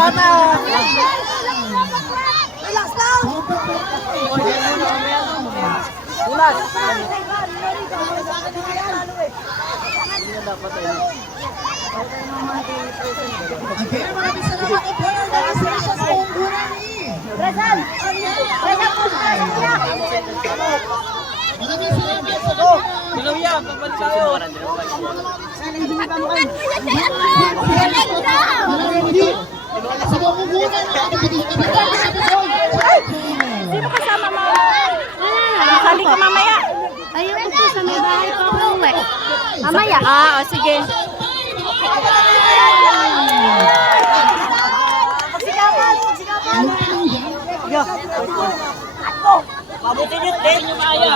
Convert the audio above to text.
bata. Relax lang. Ulas. Okay, maraming salamat po ng organization sa unggulan ni. Rizal! Rizal po sa niya! Maraming salamat sa Dalaw yan, pagbalik tayo. sa unggulan na Sino kasama mo? Sali ka mamaya. Ayoko po sa may bahay pa uwi. Mamaya? O sige. Magsikapan! Magsikapan! Mabuti nyo, din. Kaya.